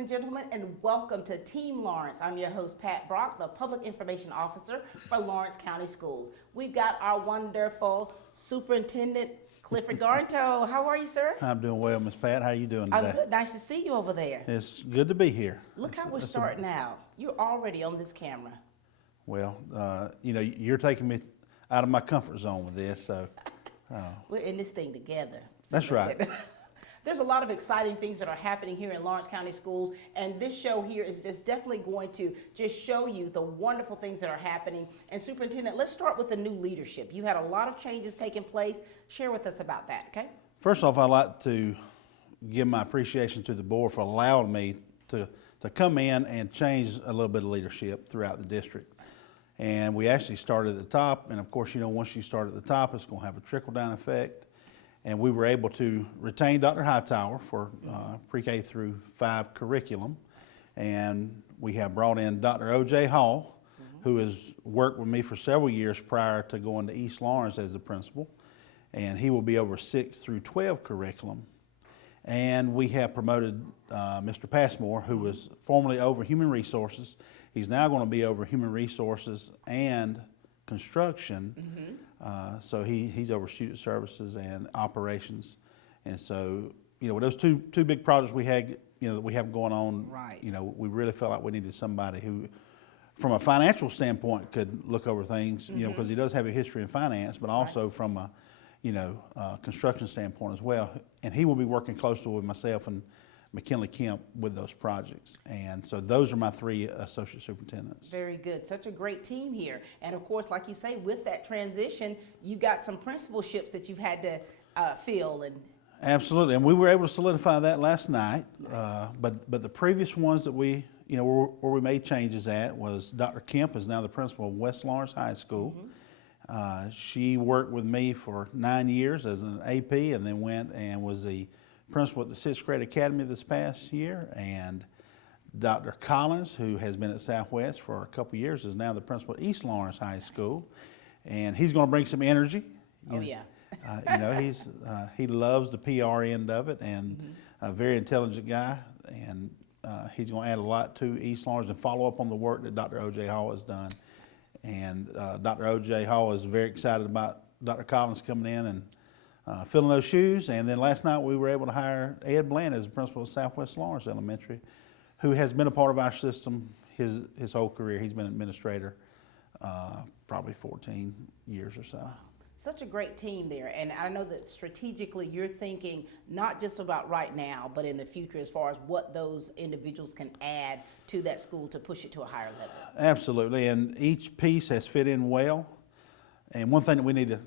and gentlemen, and welcome to Team Lawrence. I'm your host, Pat Brock, the Public Information Officer for Lawrence County Schools. We've got our wonderful Superintendent, Clifford Garnto. How are you, sir? I'm doing well, Miss Pat. How are you doing today? I'm good. Nice to see you over there. It's good to be here. Look how we're starting out. You're already on this camera. Well, you're taking me out of my comfort zone with this, so. We're in this thing together. That's right. There's a lot of exciting things that are happening here in Lawrence County Schools, and this show here is just definitely going to just show you the wonderful things that are happening. And Superintendent, let's start with the new leadership. You had a lot of changes taking place. Share with us about that, okay? First off, I'd like to give my appreciation to the board for allowing me to come in and change a little bit of leadership throughout the district. And we actually started at the top, and of course, once you start at the top, it's going to have a trickle-down effect. And we were able to retain Dr. Hightower for pre-K through 5 curriculum. And we have brought in Dr. O.J. Hall, who has worked with me for several years prior to going to East Lawrence as the principal. And he will be over 6 through 12 curriculum. And we have promoted Mr. Passmore, who was formerly over Human Resources. He's now going to be over Human Resources and Construction. So he's over Student Services and Operations. And so, with those two big projects we had, that we have going on, right. We really felt like we needed somebody who, from a financial standpoint, could look over things, because he does have a history in finance, but also from a, construction standpoint as well. And he will be working closely with myself and McKinley Kemp with those projects. And so those are my 3 associate superintendents. Very good. Such a great team here. And of course, like you say, with that transition, you got some principalships that you've had to fill. And absolutely. And we were able to solidify that last night. But the previous ones that we, where we made changes at was Dr. Kemp is now the principal of West Lawrence High School. She worked with me for 9 years as an AP and then went and was the principal at the 6th grade academy this past year. And Dr. Collins, who has been at Southwest for a couple of years, is now the principal at East Lawrence High School. And he's going to bring some energy. He loves the PR end of it, and a very intelligent guy. And he's going to add a lot to East Lawrence and follow up on the work that Dr. O.J. Hall has done. And Dr. O.J. Hall is very excited about Dr. Collins coming in and filling those shoes. And then last night we were able to hire Ed Bland as the principal of Southwest Lawrence Elementary, who has been a part of our system his whole career. He's been an administrator probably 14 years or so. Such a great team there. And I know that strategically you're thinking not just about right now, but in the future as far as what those individuals can add to that school to push it to a higher level. Absolutely. And each piece has fit in well. And one thing that we need to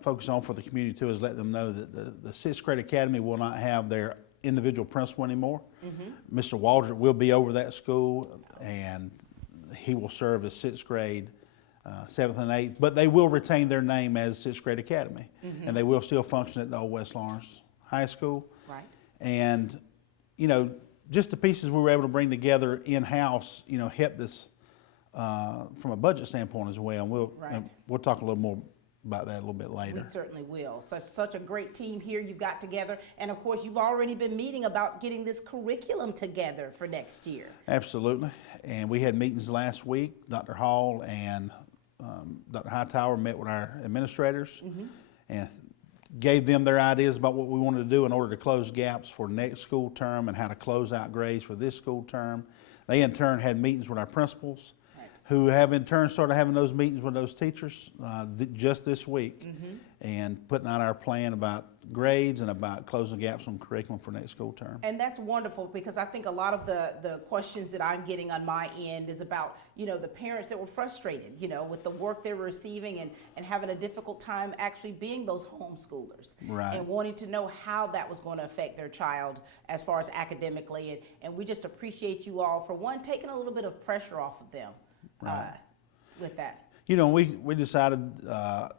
focus on for the community too is let them know that the 6th grade academy will not have their individual principal anymore. Mr. Waldrop will be over that school, and he will serve as 6th grade, 7th and 8th, but they will retain their name as 6th grade academy, and they will still function at the old West Lawrence High School. Right. And just the pieces we were able to bring together in-house, helped us from a budget standpoint as well. And we'll talk a little more about that a little bit later. We certainly will. Such a great team here you've got together. And of course, you've already been meeting about getting this curriculum together for next year. Absolutely. And we had meetings last week. Dr. Hall and Dr. Hightower met with our administrators and gave them their ideas about what we wanted to do in order to close gaps for next school term and how to close out grades for this school term. They in turn had meetings with our principals, who have in turn started having those meetings with those teachers just this week and putting out our plan about grades and about closing gaps on curriculum for next school term. And that's wonderful, because I think a lot of the questions that I'm getting on my end is about, the parents that were frustrated, with the work they were receiving and having a difficult time actually being those homeschoolers. Right. And wanting to know how that was going to affect their child as far as academically. And we just appreciate you all for, one, taking a little bit of pressure off of them. With that. We decided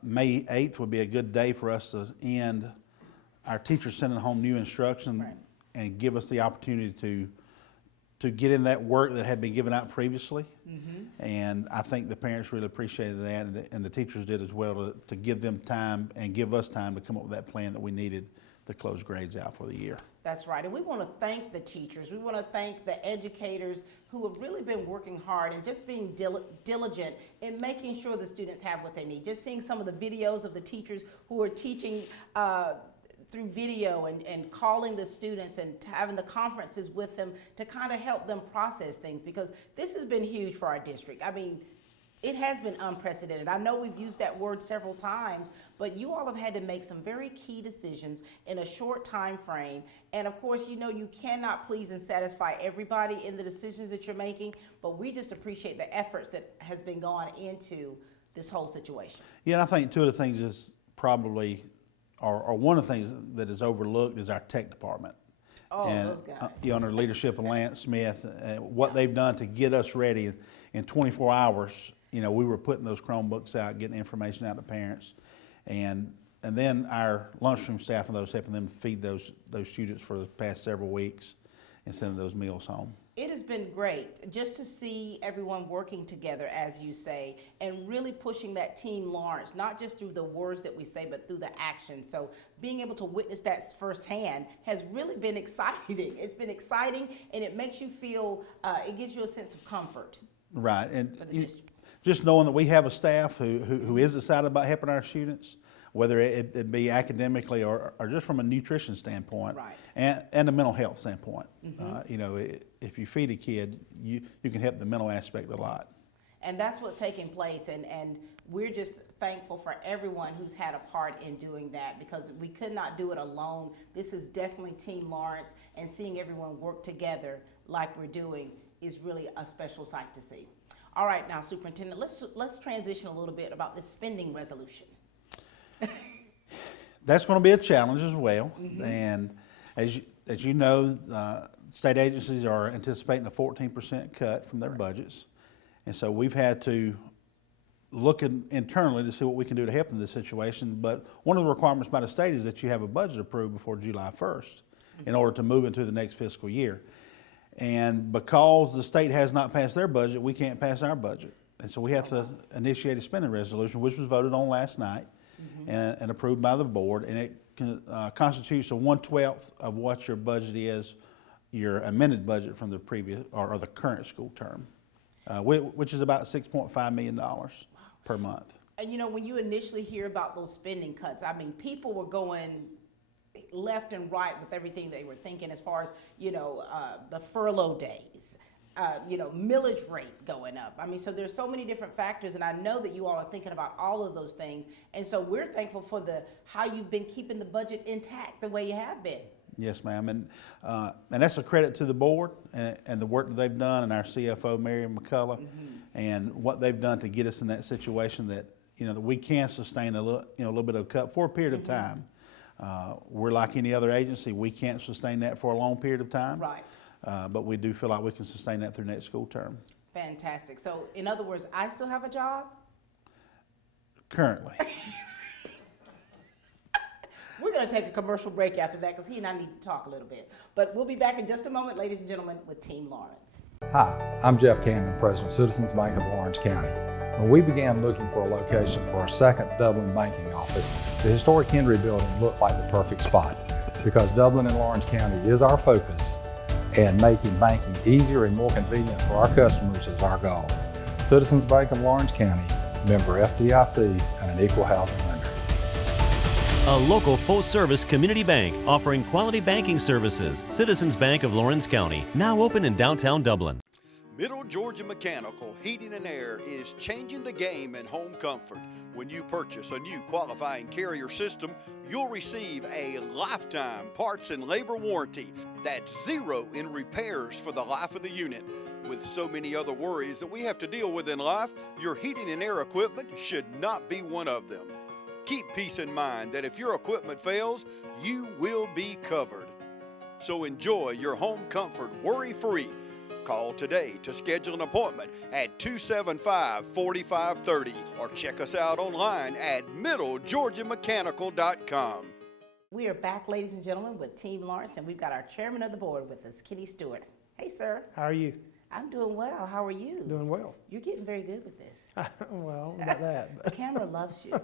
May 8th would be a good day for us to end our teachers sending home new instruction and give us the opportunity to get in that work that had been given out previously. And I think the parents really appreciated that, and the teachers did as well, to give them time and give us time to come up with that plan that we needed to close grades out for the year. That's right. And we want to thank the teachers. We want to thank the educators who have really been working hard and just being diligent in making sure the students have what they need. Just seeing some of the videos of the teachers who are teaching through video and calling the students and having the conferences with them to kind of help them process things, because this has been huge for our district. I mean, it has been unprecedented. I know we've used that word several times, but you all have had to make some very key decisions in a short time frame. And of course, you know you cannot please and satisfy everybody in the decisions that you're making, but we just appreciate the efforts that has been gone into this whole situation. Yeah, and I think two of the things is probably, or one of the things that is overlooked is our tech department. Oh, and, those guys. Under the leadership of Lance Smith, what they've done to get us ready in 24 hours. You know, we were putting those Chromebooks out, getting information out to parents, and then our lunchroom staff and those helping them feed those students for the past several weeks and sending those meals home. It has been great just to see everyone working together, as you say, and really pushing that Team Lawrence, not just through the words that we say, but through the action. So being able to witness that firsthand has really been exciting. It's been exciting, and it makes you feel, it gives you a sense of comfort. Right, and just knowing that we have a staff who is excited about helping our students, whether it be academically or just from a nutrition standpoint, right, and a mental health standpoint. Mm-hmm. You know, if you feed a kid, you can help the mental aspect a lot. And that's what's taking place, and we're just thankful for everyone who's had a part in doing that, because we could not do it alone. This is definitely Team Lawrence, and seeing everyone work together like we're doing is really a special sight to see. All right, now, Superintendent, let's transition a little bit about this spending resolution. That's going to be a challenge as well. Mm-hmm. And as you know, state agencies are anticipating a 14% cut from their budgets. And so we've had to look internally to see what we can do to help in this situation. But one of the requirements by the state is that you have a budget approved before July 1st in order to move into the next fiscal year. And because the state has not passed their budget, we can't pass our budget. And so we have to initiate a spending resolution, which was voted on last night, mm-hmm, and approved by the board. And it constitutes a 1/12 of what your budget is, your amended budget from the previous or the current school term, which is about $6.5 million per month. And you know, when you initially hear about those spending cuts, I mean, people were going left and right with everything they were thinking as far as, you know, the furlough days, you know, millage rate going up. I mean, so there's so many different factors, and I know that you all are thinking about all of those things. And so we're thankful for how you've been keeping the budget intact the way you have been. Yes, ma'am, and that's a credit to the board and the work that they've done, and our CFO, Mary McCullough, mm-hmm, and what they've done to get us in that situation that, you know, that we can sustain a little bit of cut for a period, mm-hmm, of time. We're like any other agency. We can't sustain that for a long period of time. Right. But we do feel like we can sustain that through next school term. Fantastic. So, in other words, I still have a job? Currently. We're going to take a commercial break after that, because he and I need to talk a little bit. But we'll be back in just a moment, ladies and gentlemen, with Team Lawrence. Hi, I'm Jeff Cannon, President of Citizens Bank of Lawrence County. When we began looking for a location for our second Dublin banking office, the historic Henry Building looked like the perfect spot, because Dublin and Lawrence County is our focus, and making banking easier and more convenient for our customers is our goal. Citizens Bank of Lawrence County, member FDIC, and an equal housing lender. A local full-service community bank offering quality banking services. Citizens Bank of Lawrence County, now open in downtown Dublin. Middle Georgia Mechanical Heating and Air is changing the game in home comfort. When you purchase a new qualifying Carrier system, you'll receive a lifetime parts and labor warranty. That's zero in repairs for the life of the unit. With so many other worries that we have to deal with in life, your heating and air equipment should not be one of them. Keep peace in mind that if your equipment fails, you will be covered. So enjoy your home comfort worry-free. Call today to schedule an appointment at 275-4530 or check us out online at middlegeorgiamechanical.com. We are back, ladies and gentlemen, with Team Lawrence, and we've got our chairman of the board with us, Kenny Stewart. Hey, sir. How are you? I'm doing well. How are you? Doing well. You're getting very good with this. Well, about that. The camera loves you.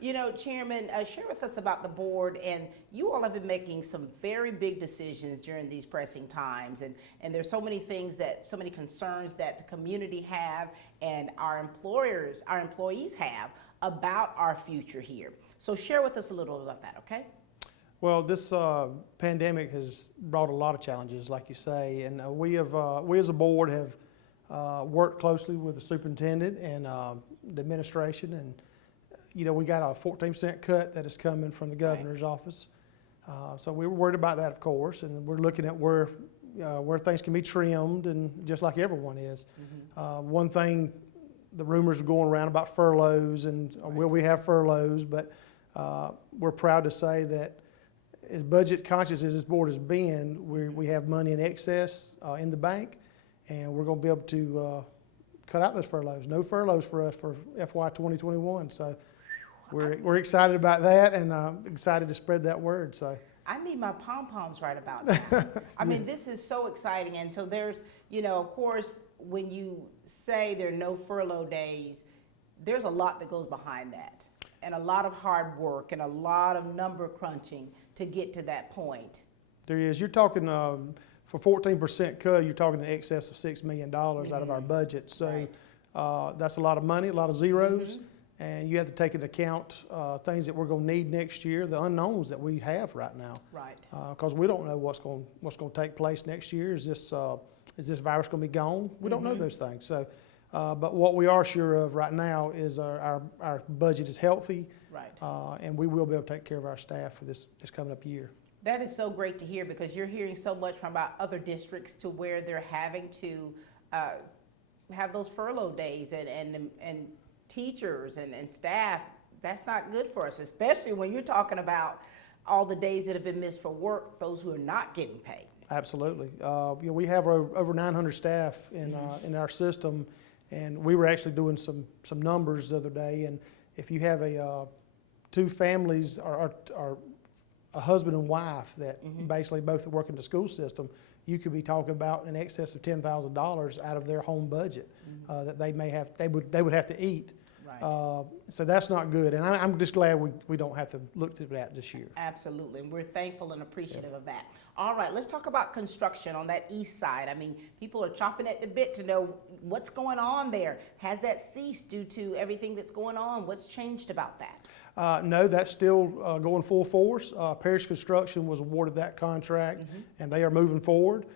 You know, Chairman, share with us about the board, and you all have been making some very big decisions during these pressing times, and there's so many things so many concerns that the community have and our employees have about our future here. So share with us a little about that, okay? Well, this pandemic has brought a lot of challenges, like you say, and we as a board have worked closely with the superintendent and the administration, and you know, we got a 14% cut that is coming from the governor's office. So we were worried about that, of course, and we're looking at where things can be trimmed, and just like everyone is. One thing, the rumors are going around about furloughs, and will we have furloughs? But we're proud to say that as budget conscious as this board has been, we have money in excess in the bank, and we're going to be able to cut out those furloughs. No furloughs for us for FY 2021. So we're excited about that, and excited to spread that word. So I need my pom-poms right about now. I mean, this is so exciting. And so there's, you know, of course, when you say there are no furlough days, there's a lot that goes behind that, and a lot of hard work and a lot of number crunching to get to that point. there is. You're talking for 14% cut, you're talking in excess of $6 million out of our budget. So that's a lot of money, a lot of zeros. And you have to take into account things that we're going to need next year, the unknowns that we have right now. Right. Because we don't know what's going to take place next year. Is this virus going to be gone? We don't know those things. So, but what we are sure of right now is our budget is healthy. Right. And we will be able to take care of our staff for this coming up year. That is so great to hear, because you're hearing so much from about other districts to where they're having to have those furlough days and teachers and staff. That's not good for us, especially when you're talking about all the days that have been missed for work, those who are not getting paid. Absolutely. We have over 900 staff in our system, and we were actually doing some numbers the other day. And if you have two families or a husband and wife that basically both work in the school system, you could be talking about in excess of $10,000 out of their home budget that they would have to eat. Right. So that's not good, and I'm just glad we don't have to look through that this year. Absolutely, and we're thankful and appreciative of that. All right, let's talk about construction on that east side. I mean, people are chomping at the bit to know what's going on there. Has that ceased due to everything that's going on? What's changed about that? No, that's still going full force. Parish Construction was awarded that contract, and they are moving forward.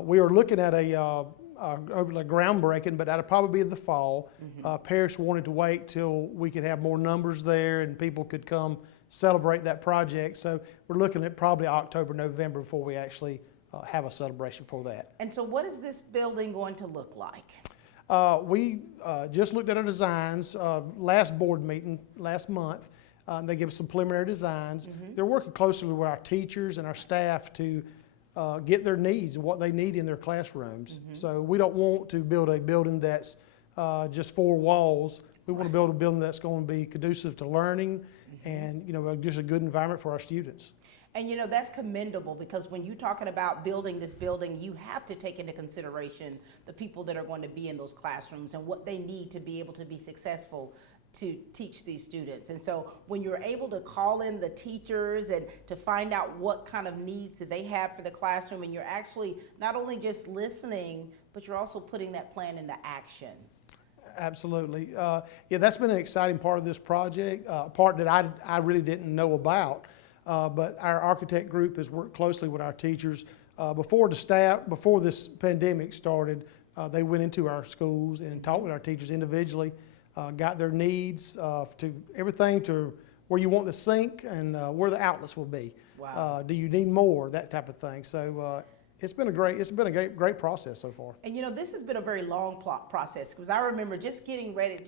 We are looking at a groundbreaking, but that'll probably be in the fall. Parish wanted to wait till we could have more numbers there and people could come celebrate that project. So we're looking at probably October, November before we actually have a celebration for that. And so what is this building going to look like? We just looked at our designs last board meeting last month. They gave us some preliminary designs. They're working closely with our teachers and our staff to get their needs and what they need in their classrooms. So we don't want to build a building that's just four walls. We want to build a building that's going to be conducive to learning and just a good environment for our students. And that's commendable, because when you're talking about building this building, you have to take into consideration the people that are going to be in those classrooms and what they need to be able to be successful to teach these students. And so when you're able to call in the teachers and to find out what kind of needs that they have for the classroom, and you're actually not only just listening, but you're also putting that plan into action. Absolutely. Yeah, that's been an exciting part of this project, a part that I really didn't know about. But our architect group has worked closely with our teachers. Before this pandemic started, they went into our schools and talked with our teachers individually, got their needs to everything to where you want the sink and where the outlets will be. Wow. Do you need more? That type of thing. So it's been a great process so far. And this has been a very long process, because I remember just getting ready,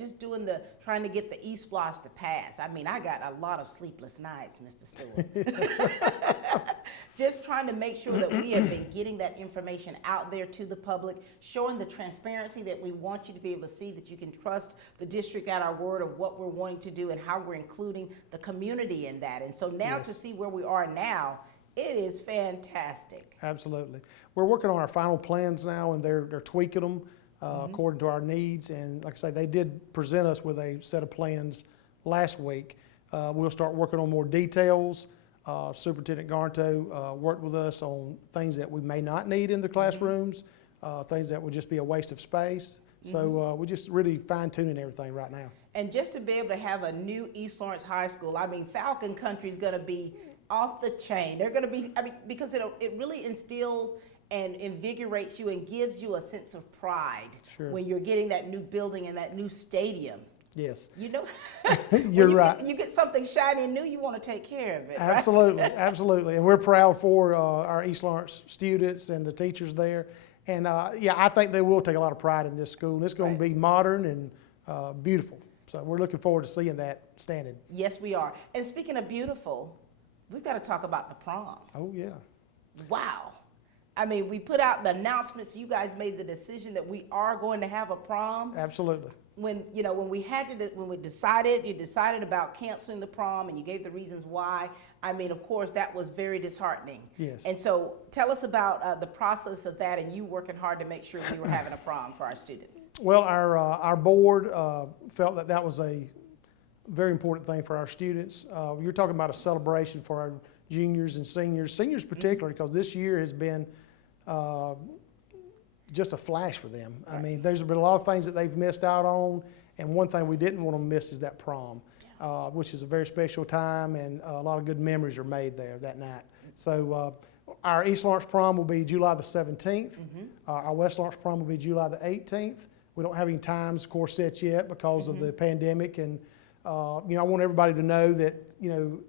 trying to get the E-Splosh to pass. I mean, I got a lot of sleepless nights, Mr. Stewart. Just trying to make sure that we have been getting that information out there to the public, showing the transparency that we want you to be able to see, that you can trust the district at our word of what we're wanting to do and how we're including the community in that. And so now to see where we are now, it is fantastic. Absolutely. We're working on our final plans now, and they're tweaking them according to our needs. And like I say, they did present us with a set of plans last week. we'll start working on more details. Superintendent Garnto worked with us on things that we may not need in the classrooms, things that would just be a waste of space. So we're just really fine-tuning everything right now. And just to be able to have a new East Lawrence High School, I mean, Falcon Country is going to be off the chain. They're going to be, I mean, because it really instills and invigorates you and gives you a sense of pride when you're getting that new building and that new stadium. Yes. You know, You're right. You get something shiny and new, you want to take care of it. Absolutely, absolutely. And we're proud for our East Lawrence students and the teachers there. And yeah, I think they will take a lot of pride in this school. It's going to be modern and beautiful. So we're looking forward to seeing that standing. Yes, we are. And speaking of beautiful, we've got to talk about the prom. Oh, yeah. Wow. I mean, we put out the announcements. You guys made the decision that we are going to have a prom. Absolutely. When you decided about canceling the prom, and you gave the reasons why. I mean, of course, that was very disheartening. Yes. And so, tell us about the process of that, and you working hard to make sure we were having a prom for our students. Well, our board felt that that was a very important thing for our students. You're talking about a celebration for our juniors and seniors particularly, because this year has been just a flash for them. Right. I mean, there's been a lot of things that they've missed out on, and one thing we didn't want to miss is that prom, which is a very special time, and a lot of good memories are made there that night. So our East Lawrence prom will be July the 17th. Our West Lawrence prom will be July the 18th. We don't have any times, of course, set yet because of the pandemic, and you know, I want everybody to know that, you know,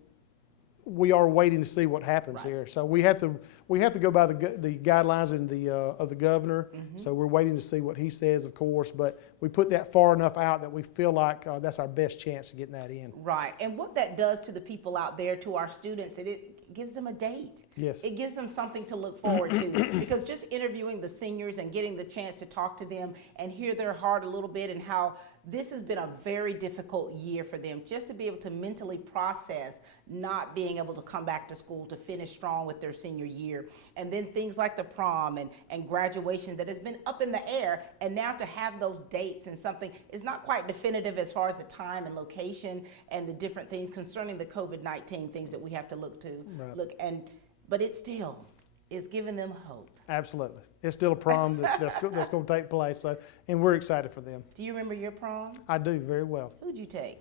we are waiting to see what happens here. So we have to go by the guidelines and of the governor. So we're waiting to see what he says, of course. But we put that far enough out that we feel like that's our best chance of getting that in. Right. And what that does to the people out there, to our students, it gives them a date. Yes. It gives them something to look forward to. Because just interviewing the seniors and getting the chance to talk to them and hear their heart a little bit, and how this has been a very difficult year for them, just to be able to mentally process not being able to come back to school to finish strong with their senior year. And then things like the prom and graduation that has been up in the air, and now to have those dates and something is not quite definitive as far as the time and location and the different things concerning the COVID-19 things that we have to look to. Right. But it still is giving them hope. Absolutely. It's still a prom that's going to take place, so, and we're excited for them. Do you remember your prom? I do, very well. Who'd you take?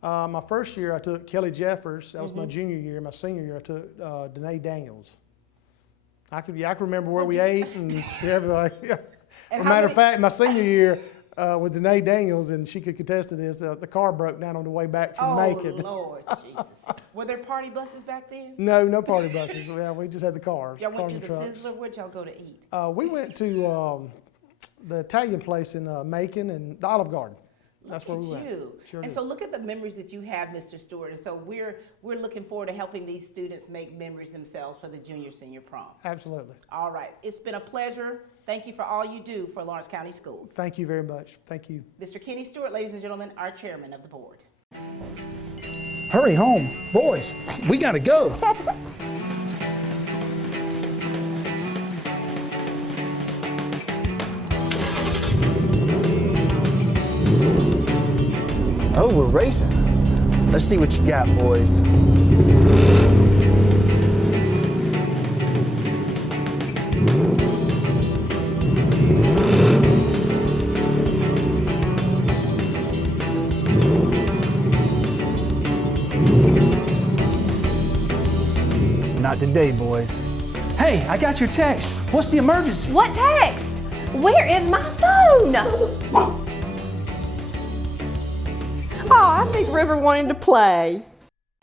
My first year, I took Kelly Jeffers. That was my junior year. My senior year, I took Danae Daniels. I can remember where we ate and everything. As a matter of fact, my senior year with Danae Daniels, and she could contest to this, the car broke down on the way back from Macon. Oh, Lord Jesus. Were there party buses back then? No party buses. Yeah, we just had the cars. Y'all went cars to the trucks. Sizzler? Where'd y'all go to eat? We went to the Italian place in Macon and the Olive Garden. That's where we went. Sure and did. so look at the memories that you have, Mr. Stewart. And so we're looking forward to helping these students make memories themselves for the junior senior prom. Absolutely. All right. It's been a pleasure. Thank you for all you do for Lawrence County Schools. Thank you very much. Thank you. Mr. Kenny Stewart, ladies and gentlemen, our chairman of the board. Hurry home, boys. We gotta go. Oh, we're racing. Let's see what you got, boys. Not today, boys. Hey, I got your text. What's the emergency? What text? Where is my phone? Oh, I think River wanted to play.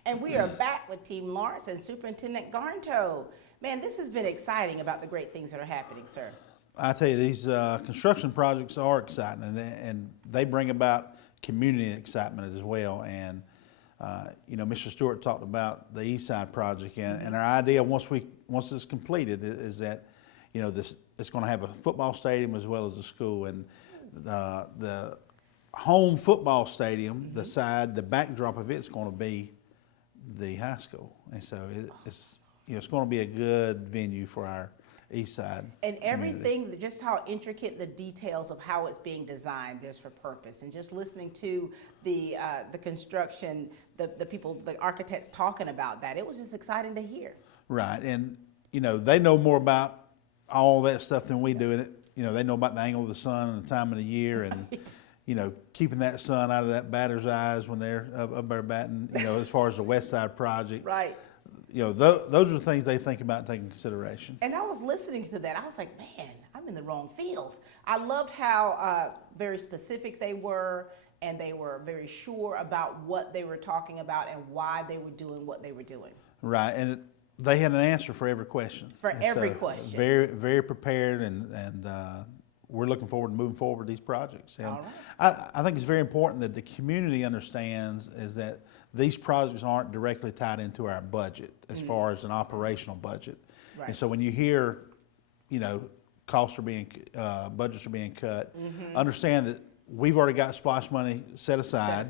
And we are back with Team Lawrence and Superintendent Garnto. Man, this has been exciting about the great things that are happening, sir. I tell you, these construction projects are exciting, and they bring about community excitement as well. And you know, Mr. Stewart talked about the East Side project, and our idea once it's completed is that, you know, it's going to have a football stadium as well as a school, and the home football stadium, the backdrop of it's going to be the high school, and so it's going to be a good venue for our east side. And community. everything, just how intricate the details of how it's being designed, there's for purpose. And just listening to the construction, the people, the architects talking about that, it was just exciting to hear. Right, and you know, they know more about all that stuff than we do. And you know, they know about the angle of the sun and the time of the year, and Right. you know, keeping that sun out of that batter's eyes when they're up there batting. You know, as far as the West Side project, Right. you know, those are the things they think about taking consideration. And I was listening to that. I was like, man, I'm in the wrong field. I loved how very specific they were, and they were very sure about what they were talking about and why they were doing what they were doing. Right, and they had an answer for every question. For And every so, question. Very, very prepared, and we're looking forward to moving forward with these projects. And All right. I think it's very important that the community understands is that these projects aren't directly tied into our budget as far as an operational budget. Right. And so when you hear, you know, costs are being, budgets are being cut, understand that we've already got splash money set aside.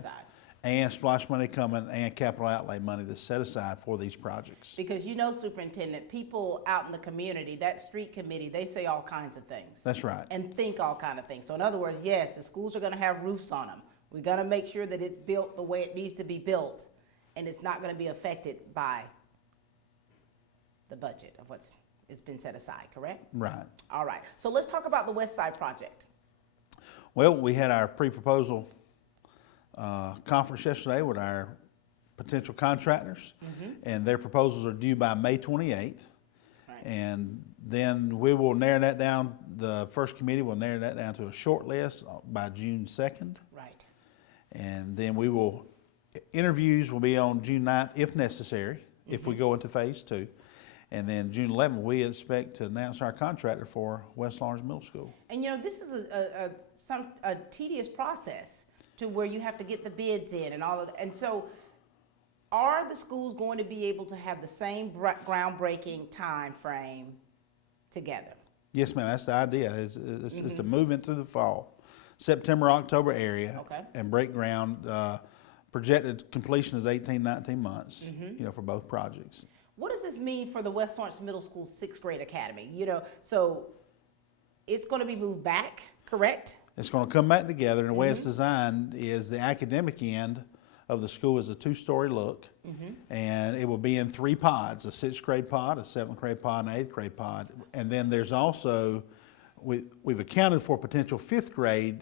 And splash money coming and capital outlay money that's set aside for these projects. Because you know, Superintendent, people out in the community, that street committee, they say all kinds of things. That's right. And think all kind of things. So in other words, yes, the schools are gonna have roofs on them. We gotta make sure that it's built the way it needs to be built, and it's not gonna be affected by the budget of it's been set aside, correct? Right. All right, so let's talk about the West Side project. Well, we had our pre-proposal conference yesterday with our potential contractors, and their proposals are due by May 28th. Right. And then we will narrow that down, the first committee will narrow that down to a short list by June 2nd. Right. And then interviews will be on June 9th if necessary, if we go into phase 2. And then June 11th, we expect to announce our contractor for West Lawrence Middle School. And you know, this is a tedious process to where you have to get the bids in and all of that. And so are the schools going to be able to have the same groundbreaking time frame together? Yes, ma'am, that's the idea, is to move into the fall, September, October area. Okay. And break ground. Projected completion is 18, 19 months, you know, for both projects. What does this mean for the West Lawrence Middle School 6th grade academy? You know, so it's going to be moved back, correct? It's going to come back together, and the way it's designed is the academic end of the school is a 2-story look, and it will be in 3 pods, a 6th grade pod, a 7th grade pod, and an 8th grade pod. And then there's also, we've accounted for potential 5th grade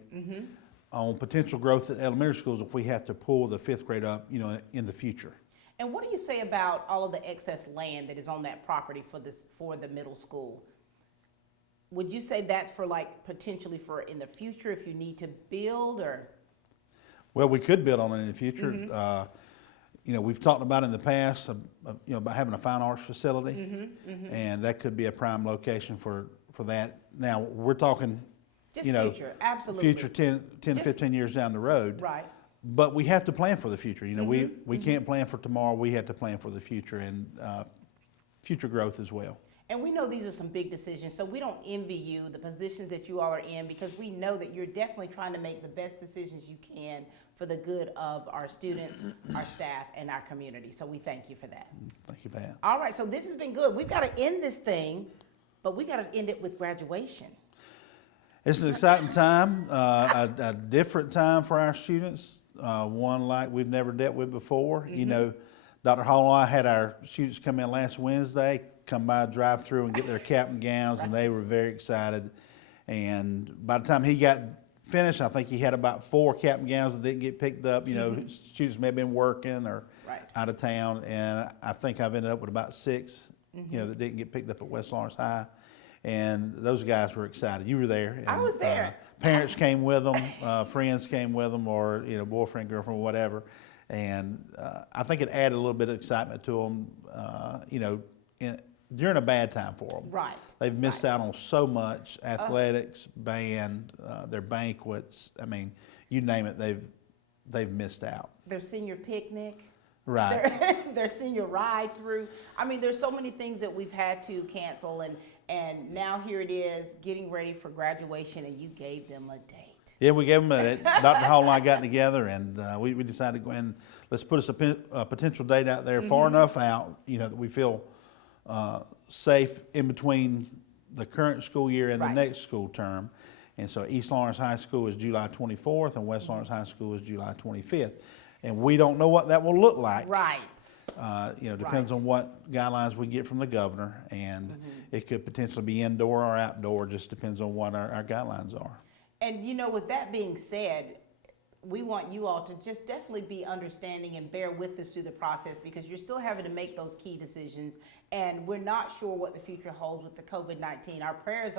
on potential growth at elementary schools if we have to pull the 5th grade up, you know, in the future. And what do you say about all of the excess land that is on that property for the middle school? Would you say that's for potentially for in the future if you need to build, or? Well, we could build on it in the future. You know, we've talked about in the past, you know, about having a fine arts facility, and that could be a prime location for that. Now, we're talking, Just you know, future, absolutely. future 10, 15 years down the road. Right. But we have to plan for the future. You know, we can't plan for tomorrow. We have to plan for the future and future growth as well. And we know these are some big decisions, so we don't envy you, the positions that you all are in, because we know that you're definitely trying to make the best decisions you can for the good of our students, our staff, and our community. So we thank you for that. Thank you, Pat. All right, so this has been good. We've got to end this thing, but we got to end it with graduation. It's an exciting time, a different time for our students, one like we've never dealt with before. You know, Dr. Hall and I had our students come in last Wednesday, come by, drive through, and get their cap and gowns, and they were very excited. And by the time he got finished, I think he had about 4 cap and gowns that didn't get picked up. You know, students may have been working or out of town, and I think I've ended up with about 6, you know, that didn't get picked up at West Lawrence High. And those guys were excited. You were there. And, I was there. Parents came with them, friends came with them, or, you know, boyfriend, girlfriend, whatever. And I think it added a little bit of excitement to them, you know, during a bad time for them. Right. They've missed out on so much: athletics, band, their banquets. I mean, you name it, they've missed out. Their senior picnic. Right. Their senior ride through. I mean, there's so many things that we've had to cancel, and now here it is, getting ready for graduation, and you gave them a date. Yeah, we gave them a, Dr. Hall and I got together, and we decided to go ahead and let's put a potential date out there far enough out, you know, that we feel safe in between the current school year and the Right. next school term. And so East Lawrence High School is July 24th and West Lawrence High School is July 25th. And we don't know what that will look like. Right. Depends Right. on what guidelines we get from the governor, and it could potentially be indoor or outdoor, just depends on what our guidelines are. And with that being said, we want you all to just definitely be understanding and bear with us through the process, because you're still having to make those key decisions, and we're not sure what the future holds with the COVID-19. Our prayers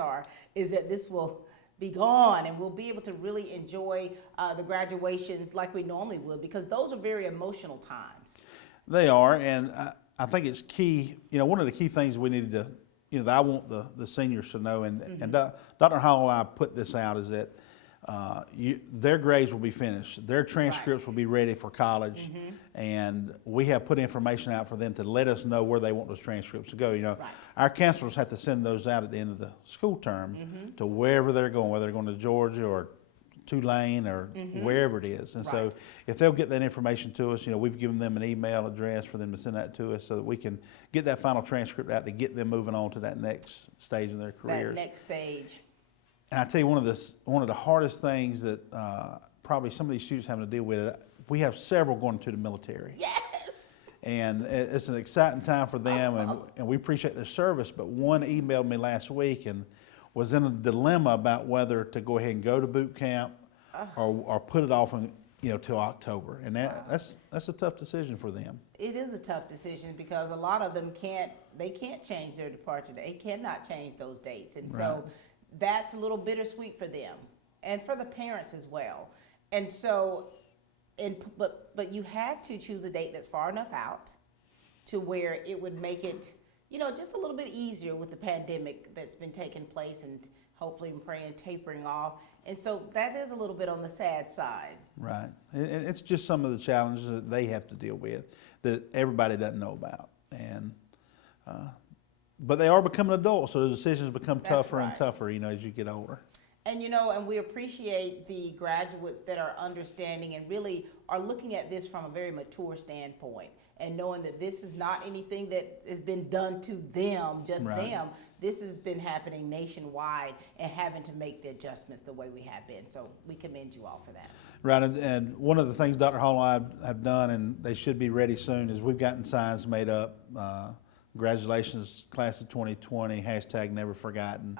is that this will be gone and we'll be able to really enjoy the graduations like we normally would, because those are very emotional times. They are, and I think it's key, one of the key things we needed to, that I want the seniors to know, and Dr. Hall and I put this out, is that their grades will be finished, their transcripts will be ready for college, and we have put information out for them to let us know where they want those transcripts to go. Our counselors have to send those out at the end of the school term to wherever they're going, whether they're going to Georgia or Tulane or wherever it is. And so if they'll get that information to us, we've given them an email address for them to send that to us so that we can get that final transcript out to get them moving on to that next stage in their careers. That next stage. And I tell you, one of the hardest things that probably some of these students having to deal with, we have several going to the military. Yes! And it's an exciting time for them, and we appreciate their service. But one emailed me last week and was in a dilemma about whether to go ahead and go to boot camp or put it off till October. And that's a tough decision for them. It is a tough decision, because a lot of them can't change their departure. They cannot change those dates. And so that's a little bittersweet for them and for the parents as well. And so, but you had to choose a date that's far enough out to where it would make it, just a little bit easier with the pandemic that's been taking place, and hopefully I'm praying tapering off. And so that is a little bit on the sad side. Right. And it's just some of the challenges that they have to deal with that everybody doesn't know about. And but they are becoming adults, so the decisions become tougher and tougher, as you get older. And and we appreciate the graduates that are understanding and really are looking at this from a very mature standpoint, and knowing that this is not anything that has been done to them, just them. This has been happening nationwide, and having to make the adjustments the way we have been. So we commend you all for that. Right, and one of the things Dr. Hall and I have done, and they should be ready soon, is we've gotten signs made up. Congratulations, class of 2020, #NeverForgotten.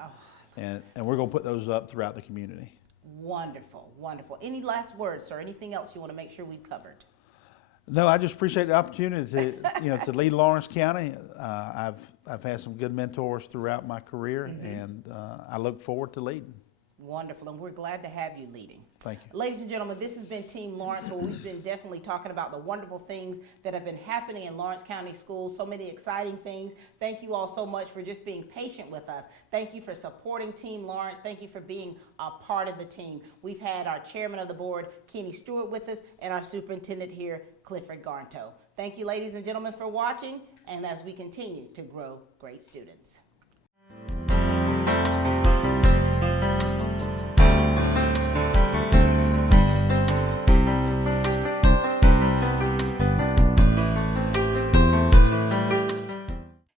And we're going to put those up throughout the community. Wonderful, wonderful. Any last words or anything else you want to make sure we've covered? No, I just appreciate the opportunity to to lead Lawrence County. I've had some good mentors throughout my career, and I look forward to leading. Wonderful, and we're glad to have you leading. Thank you. Ladies and gentlemen, this has been Team Lawrence, where we've been definitely talking about the wonderful things that have been happening in Lawrence County schools, so many exciting things. Thank you all so much for just being patient with us. Thank you for supporting Team Lawrence. Thank you for being a part of the team. We've had our chairman of the board, Stewart, with us, and our superintendent here, Clifford Garnto. Thank you, ladies and gentlemen, for watching, and as we continue to grow great students.